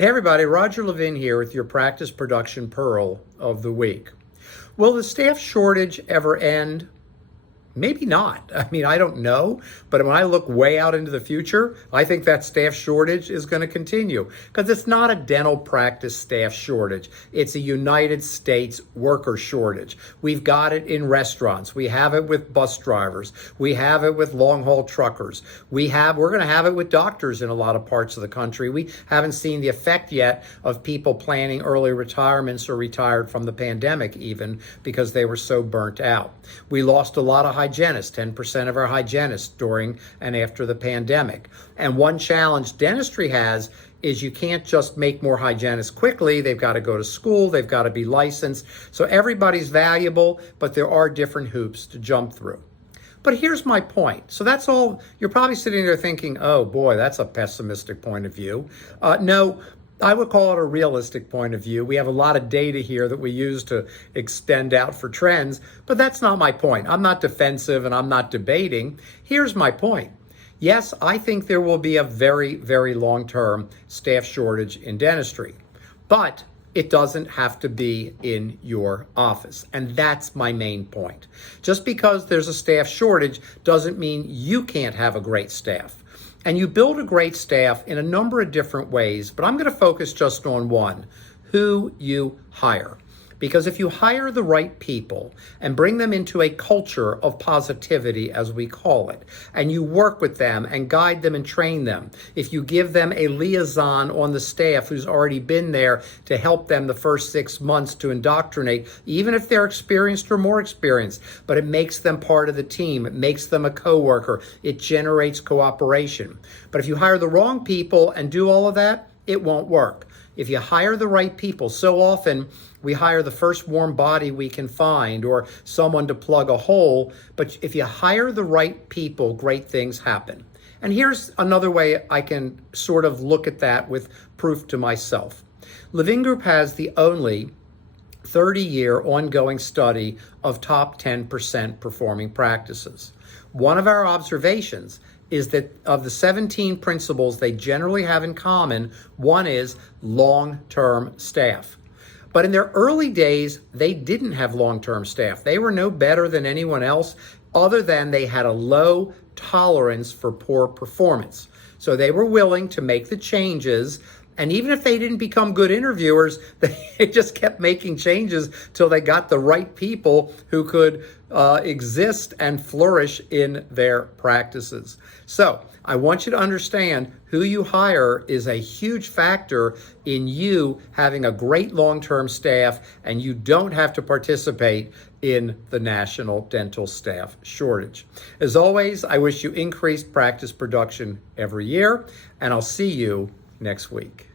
Hey everybody, Roger Levin here with your Practice Production Pearl of the Week. Will the staff shortage ever end? Maybe not. I mean, I don't know. But when I look way out into the future, I think that staff shortage is going to continue because it's not a dental practice staff shortage. It's a United States worker shortage. We've got it in restaurants. We have it with bus drivers. We have it with long haul truckers. We're going to have it with doctors in a lot of parts of the country. We haven't seen the effect yet of people planning early retirements or retired from the pandemic even because they were so burnt out. We lost a lot of hygienists, 10% of our hygienists during and after the pandemic. And one challenge dentistry has is you can't just make more hygienists quickly. They've got to go to school. They've got to be licensed. So everybody's valuable, but there are different hoops to jump through. But here's my point. So that's all. You're probably sitting there thinking, oh boy, that's a pessimistic point of view. No, I would call it a realistic point of view. We have a lot of data here that we use to extend out for trends, but that's not my point. I'm not defensive and I'm not debating. Here's my point. Yes, I think there will be a very, very long-term staff shortage in dentistry, but it doesn't have to be in your office. And that's my main point. Just because there's a staff shortage doesn't mean you can't have a great staff. And you build a great staff in a number of different ways, but I'm going to focus just on one, who you hire. Because if you hire the right people and bring them into a culture of positivity, as we call it, and you work with them and guide them and train them, if you give them a liaison on the staff who's already been there to help them the first 6 months to indoctrinate, even if they're experienced or more experienced, but it makes them part of the team, it makes them a coworker, it generates cooperation. But if you hire the wrong people and do all of that, it won't work. If you hire the right people, so often we hire the first warm body we can find or someone to plug a hole, but if you hire the right people, great things happen. And here's another way I can sort of look at that with proof to myself. Levin Group has the only 30-year ongoing study of top 10% performing practices. One of our observations is that of the 17 principles they generally have in common, one is long-term staff. But in their early days, they didn't have long-term staff. They were no better than anyone else other than they had a low tolerance for poor performance. So they were willing to make the changes. And even if they didn't become good interviewers, they just kept making changes till they got the right people who could exist and flourish in their practices. So I want you to understand who you hire is a huge factor in you having a great long-term staff, and you don't have to participate in the national dental staff shortage. As always, I wish you increased practice production every year, and I'll see you next week.